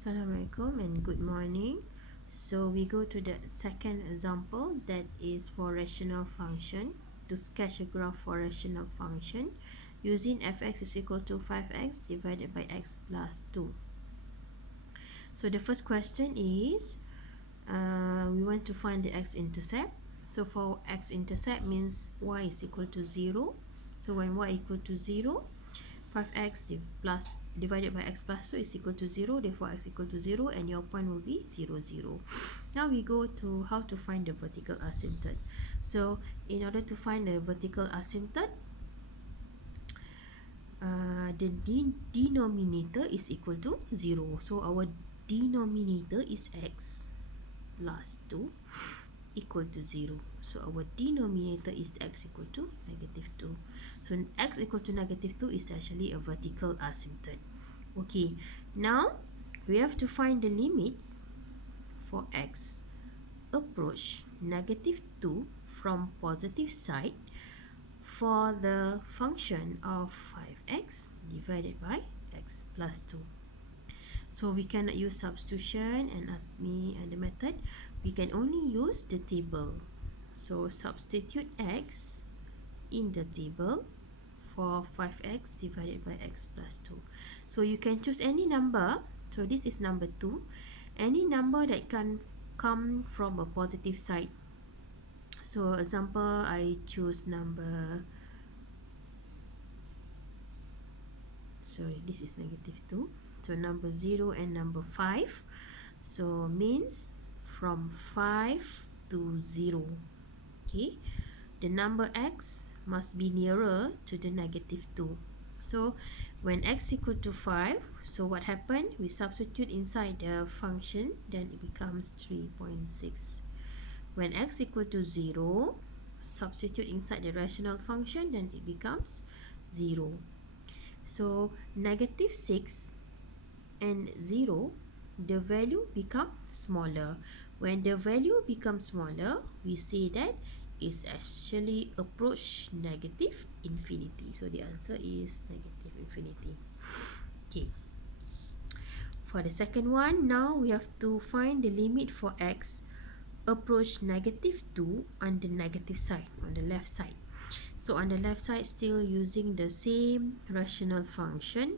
Assalamualaikum and good morning. So we go to the second example, that is for rational function. To sketch a graph for rational function using fx is equal to 5x divided by x plus 2. So the first question is we want to find the x-intercept. So for x-intercept means y is equal to 0. So when y equal to 0, 5x plus divided by x plus 2 is equal to 0, therefore x equal to 0 and your point will be 0, 0. Now we go to how to find the vertical asymptote. So in order to find the vertical asymptote, the denominator is equal to 0. So our denominator is x plus 2 equal to 0. So our denominator is x equal to negative 2. So x equal to negative 2 is actually a vertical asymptote. Okay, now we have to find the limits for x approach negative 2 from positive side for the function of 5x divided by x plus 2. So we cannot use substitution and the method. We can only use the table. So substitute x in the table for 5x divided by x plus 2. So you can choose any number. So this is number 2. Any number that can come from a positive side. So example, I choose number, sorry, this is negative 2. So number 0 and number 5. So means from 5 to 0. Okay, the number x must be nearer to the negative 2. So when x equal to 5, so what happened? We substitute inside the function, then it becomes 3.6. When x equal to 0, substitute inside the rational function, then it becomes 0. So negative 6 and 0, the value becomes smaller. When the value becomes smaller, we say that is actually approach negative infinity. So the answer is negative infinity. Okay. For the second one, now we have to find the limit for x approach negative 2 on the negative side, on the left side. So on the left side, still using the same rational function,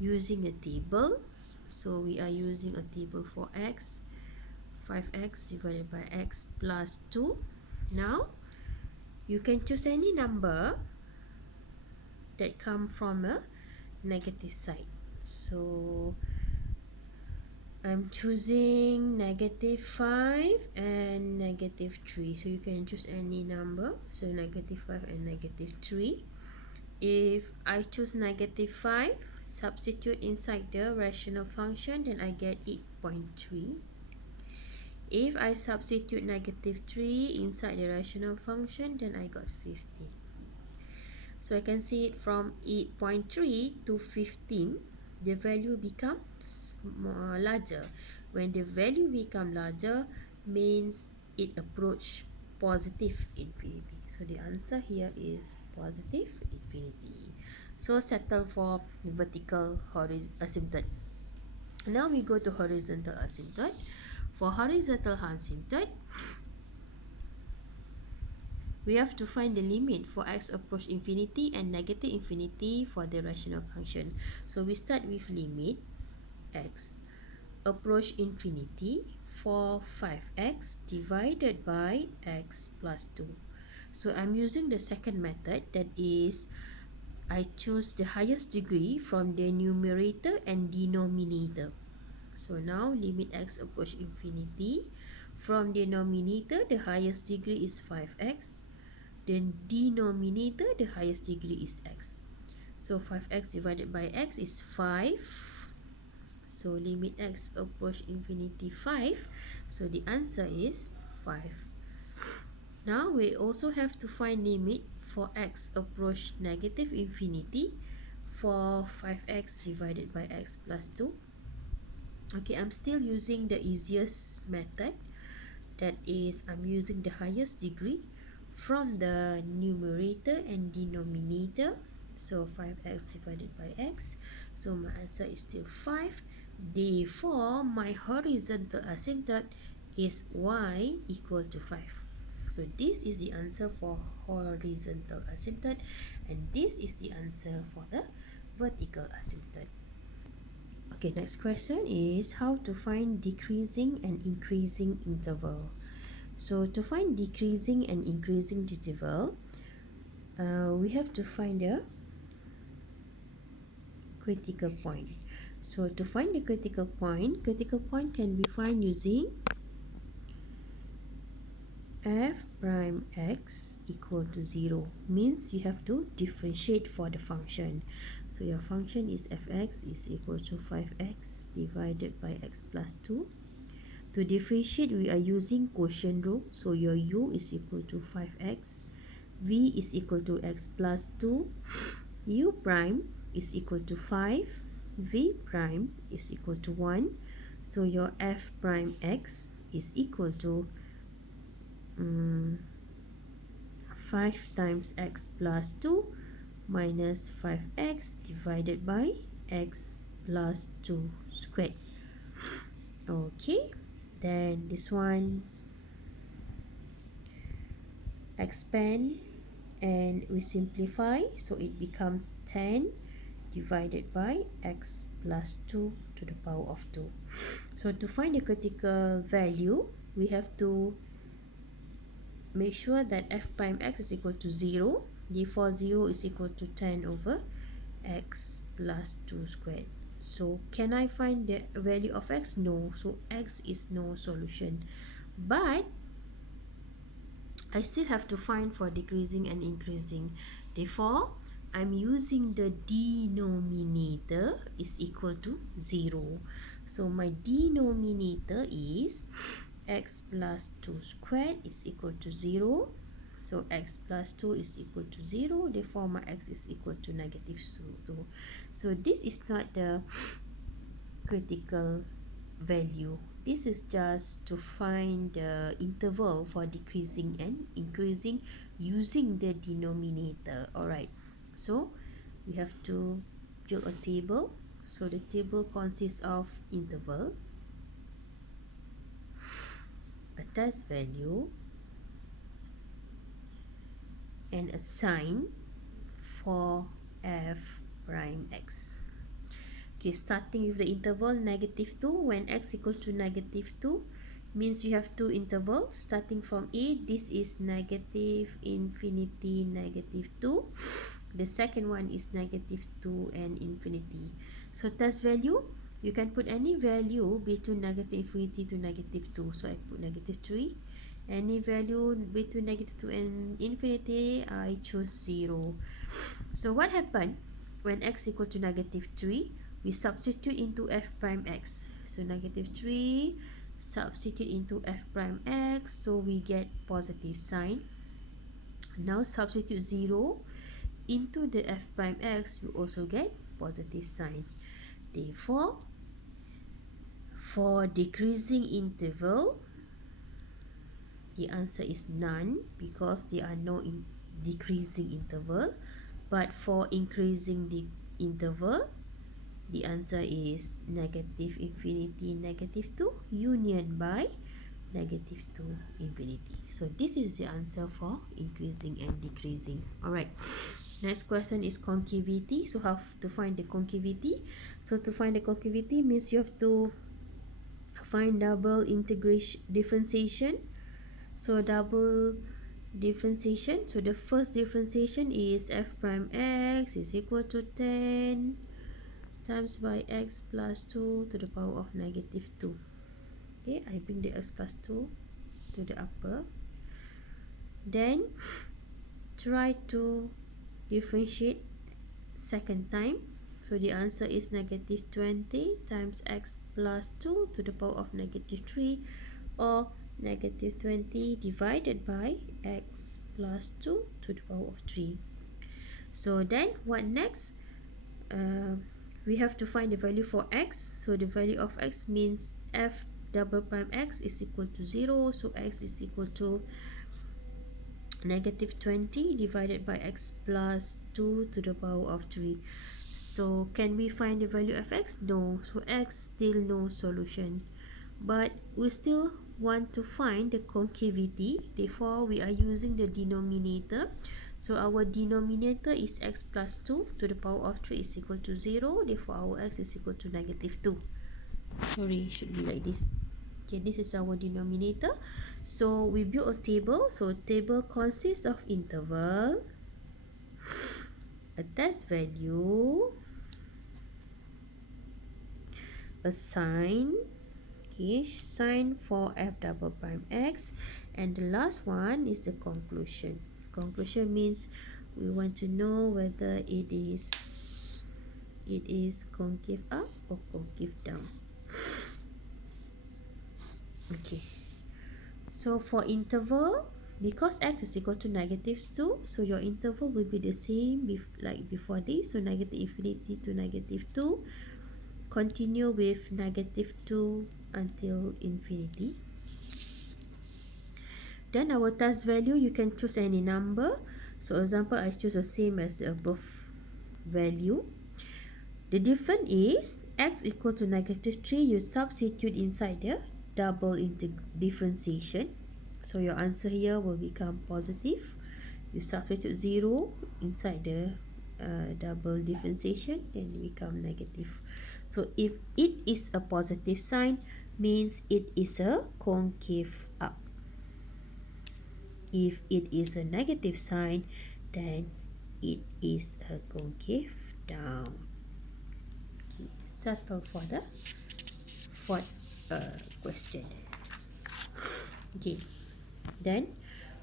using a table. So we are using a table for x, 5x divided by x plus 2. Now you can choose any number that come from a negative side. So I'm choosing negative 5 and negative 3. So you can choose any number. So negative 5 and negative 3. If I choose negative 5, substitute inside the rational function, then I get 8.3. If I substitute negative 3 inside the rational function, then I got 15. So I can see it from 8.3 to 15, the value becomes larger. When the value become larger, means it approach positive infinity. So the answer here is positive infinity. So settle for vertical asymptote. Now we go to horizontal asymptote. For horizontal asymptote, we have to find the limit for x approach infinity and negative infinity for the rational function. So we start with limit x approach infinity for 5x divided by x plus 2. So I'm using the second method, that is I choose the highest degree from the numerator and denominator. So now limit x approach infinity. From the denominator, the highest degree is 5x. Then denominator, the highest degree is x. So 5x divided by x is 5. So limit x approach infinity 5. So the answer is 5. Now we also have to find limit for x approach negative infinity for 5x divided by x plus 2. Okay, I'm still using the easiest method, that is I'm using the highest degree from the numerator and denominator. So 5x divided by x. So my answer is still 5. Therefore, my horizontal asymptote is y equal to 5. So this is the answer for horizontal asymptote, and this is the answer for the vertical asymptote. Okay, next question is how to find decreasing and increasing interval. So to find decreasing and increasing interval, we have to find a critical point. So to find the critical point can be found using f prime x equal to 0. Means you have to differentiate for the function. So your function is fx is equal to 5x divided by x plus 2. To differentiate, we are using quotient rule. So your u is equal to 5x, v is equal to x plus 2, u prime is equal to 5, v prime is equal to 1. So your f prime x is equal to 5 times x plus 2 minus 5x divided by x plus 2 squared. Okay, then this one expand and we simplify, so it becomes 10 divided by x plus 2 to the power of 2. So to find the critical value, we have to make sure that f prime x is equal to 0. Therefore 0 is equal to 10 over x plus 2 squared. So can I find the value of x? No. So x is no solution. But I still have to find for decreasing and increasing. Therefore, I'm using the denominator is equal to 0. So my denominator is x plus 2 squared is equal to 0. So x plus 2 is equal to 0. Therefore, my x is equal to negative 2. So this is not the critical value. This is just to find the interval for decreasing and increasing using the denominator. Alright, so we have to build a table. So the table consists of interval, a test value, and a sign for f prime x. Okay, starting with the interval negative 2, when x equal to negative 2, means you have two intervals starting from a. This is negative infinity negative 2. The second one is negative 2 and infinity. So test value, you can put any value between negative infinity to negative 2. So I put negative 3. Any value between negative 2 and infinity, I choose 0. So what happened when x equal to negative 3? We substitute into f prime x. So negative 3 substitute into f prime x, so we get positive sign. Now substitute 0 into the f prime x, we also get positive sign. Therefore, for decreasing interval, the answer is none because there are no decreasing interval. But for increasing the interval, the answer is negative infinity negative 2 union by negative 2 infinity. So this is the answer for increasing and decreasing. Alright, next question is concavity. So how to find the concavity? So to find the concavity means you have to find double integration differentiation. So double differentiation, so the first differentiation is f prime x is equal to 10 times by x plus 2 to the power of negative 2. Okay, I bring the x plus 2 to the upper. Then try to differentiate second time. So the answer is negative 20 times x plus 2 to the power of negative 3, or negative 20 divided by x plus 2 to the power of 3. So then what next? We have to find the value for x. So the value of x means f double prime x is equal to 0. So x is equal to negative 20 divided by x plus 2 to the power of 3. So can we find the value of x? No. So x still no solution. But we still want to find the concavity. Therefore, we are using the denominator. So our denominator is x plus 2 to the power of 3 is equal to 0. Therefore, our x is equal to negative 2. Sorry, should be like this. Okay, this is our denominator. So we build a table. So table consists of interval, a test value, a sign, okay, sign for f double prime x, and the last one is the conclusion. Conclusion means we want to know whether it is concave up or concave down. Okay, so for interval, because x is equal to negative 2, so your interval will be the same like before this. So negative infinity to negative 2, continue with negative 2 until infinity. Then our test value, you can choose any number. So example, I choose the same as the above value. The difference is x equal to negative 3, you substitute inside the double differentiation. So your answer here will become positive. You substitute 0 inside the double differentiation, then it become negative. So if it is a positive sign, means it is a concave up. If it is a negative sign, then it is a concave down. Okay, settle for the fourth question. Okay, then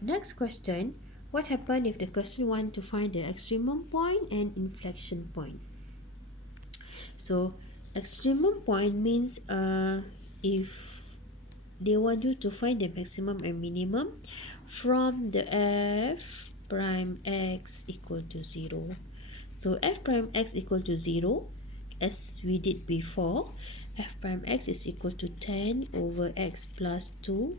next question, what happens if the question want to find the extremum point and inflection point? So extremum point means if they want you to find the maximum and minimum from the f prime x equal to 0. So f prime x equal to 0, as we did before, f prime x is equal to 10 over x plus 2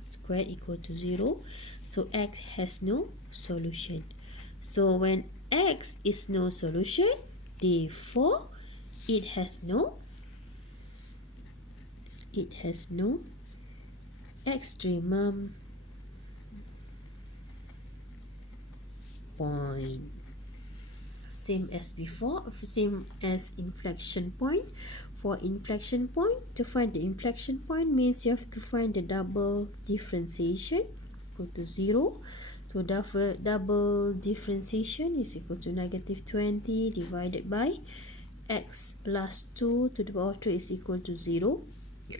squared equal to 0. So x has no solution. So when x is no solution, therefore it has no extremum point. Same as before, same as inflection point. For inflection point, to find the inflection point means you have to find the double differentiation equal to 0. So double differentiation is equal to negative 20 divided by x plus 2 to the power of 3 is equal to 0.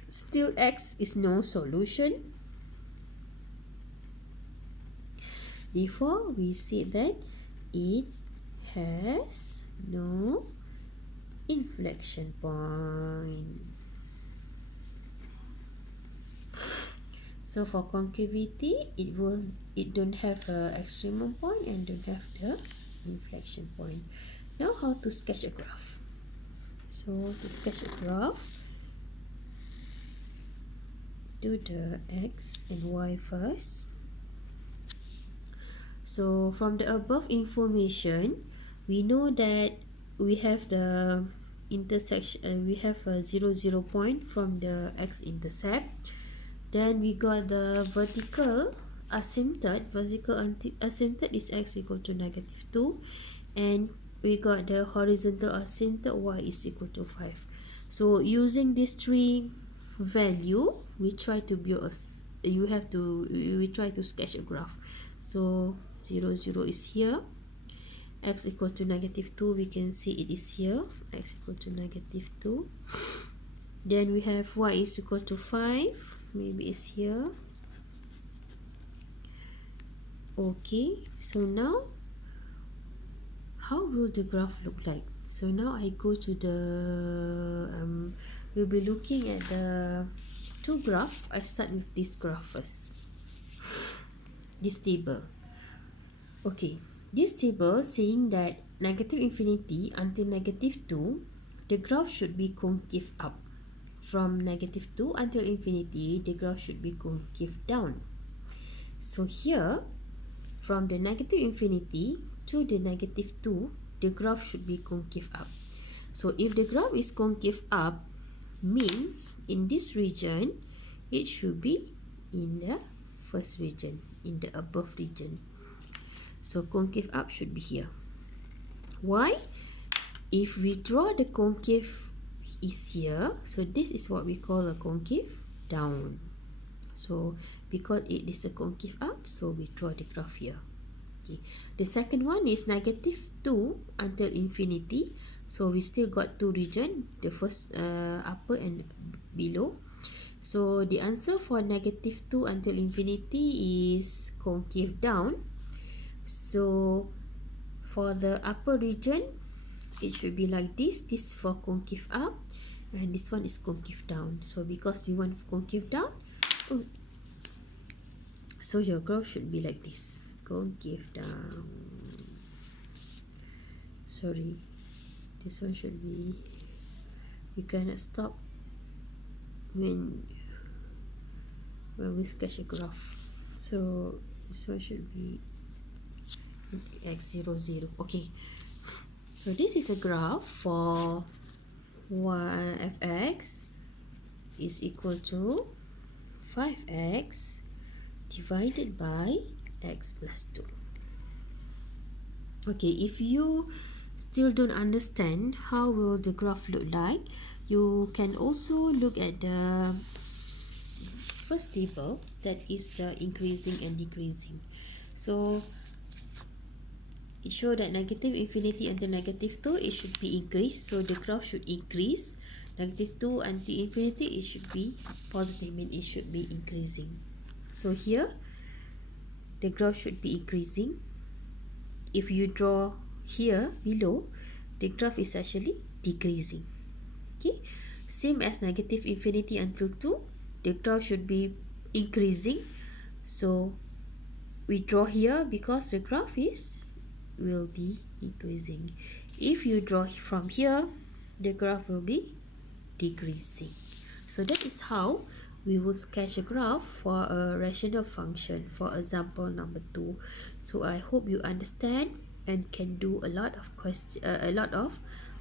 Still x is no solution. Therefore, we say that it has no inflection point. So for concavity, it don't have a extremum point and don't have the inflection point. Now how to sketch a graph? So to sketch a graph, do the x and y first. So from the above information, we know that we have the intersection, we have a 0, 0 point from the x-intercept. Then we got the vertical asymptote. Vertical asymptote is x equal to negative 2. And we got the horizontal asymptote y is equal to 5. So using these three value, we try to build we try to sketch a graph. So 0, 0 is here. X equal to negative 2, we can see it is here. X equal to negative 2. Then we have y is equal to 5. Maybe it's here. Okay, so now how will the graph look like? So now I go to the we'll be looking at the two graphs. I start with this graph first, this table. Okay, this table saying that negative infinity until negative 2, the graph should be concave up. From negative 2 until infinity, the graph should be concave down. So here, from the negative infinity to the negative 2, the graph should be concave up. So if the graph is concave up, means in this region, it should be in the first region, in the above region. So concave up should be here. Why? If we draw the concave is here, so this is what we call a concave down. So because it is a concave up, so we draw the graph here. Okay. The second one is negative 2 until infinity. So we still got two regions, the first upper and below. So the answer for negative 2 until infinity is concave down. So for the upper region, it should be like this. This for concave up, and this one is concave down. So because we want concave down, so your graph should be like this, concave down. Sorry, this one should be, you cannot stop when we sketch a graph. So this one should be x0, 0. Okay, so this is a graph for fx is equal to 5x divided by x plus 2. Okay, if you still don't understand how will the graph look like, you can also look at the first table, that is the increasing and decreasing. So it shows that negative infinity until negative 2, it should be increased. So the graph should increase. Negative 2 until infinity, it should be positive, mean it should be increasing. So here, the graph should be increasing. If you draw here below, the graph is actually decreasing. Okay, same as negative infinity until 2, the graph should be increasing. So we draw here because the graph will be increasing. If you draw from here, the graph will be decreasing. So that is how we will sketch a graph for a rational function for example number 2. So I hope you understand and can do a lot of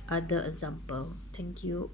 other example. Thank you.